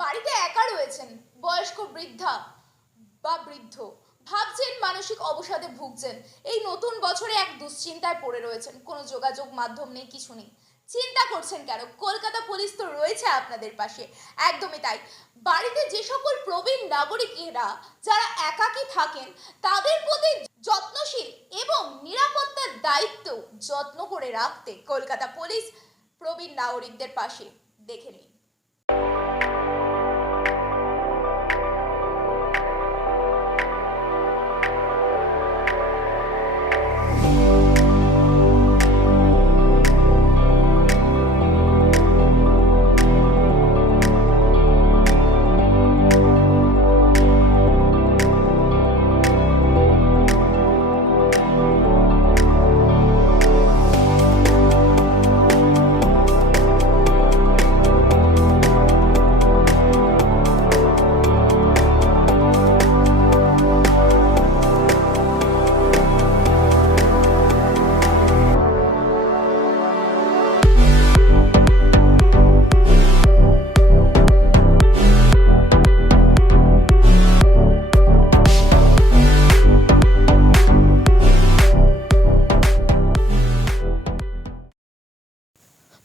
বাড়িতে একা রয়েছেন, বয়স্ক বৃদ্ধা বা বৃদ্ধ। ভাবছেন মানসিক অবসাদে ভুগছেন। এই নতুন বছরে এক দুশ্চিন্তায় পড়ে রয়েছেন। কোনো যোগাযোগ মাধ্যম নেই, কিছু নেই। চিন্তা করছেন কেন? কলকাতা পুলিশ তো রয়েছে আপনাদের পাশে। একদমই তাই। বাড়িতে যে সকল প্রবীণ নাগরিকেরা যারা একাকী থাকেন, তাদের প্রতি যত্নশীল এবং নিরাপত্তার দায়িত্ব যত্ন করে রাখতে কলকাতা পুলিশ প্রবীণ নাগরিকদের পাশে দেখে নিন।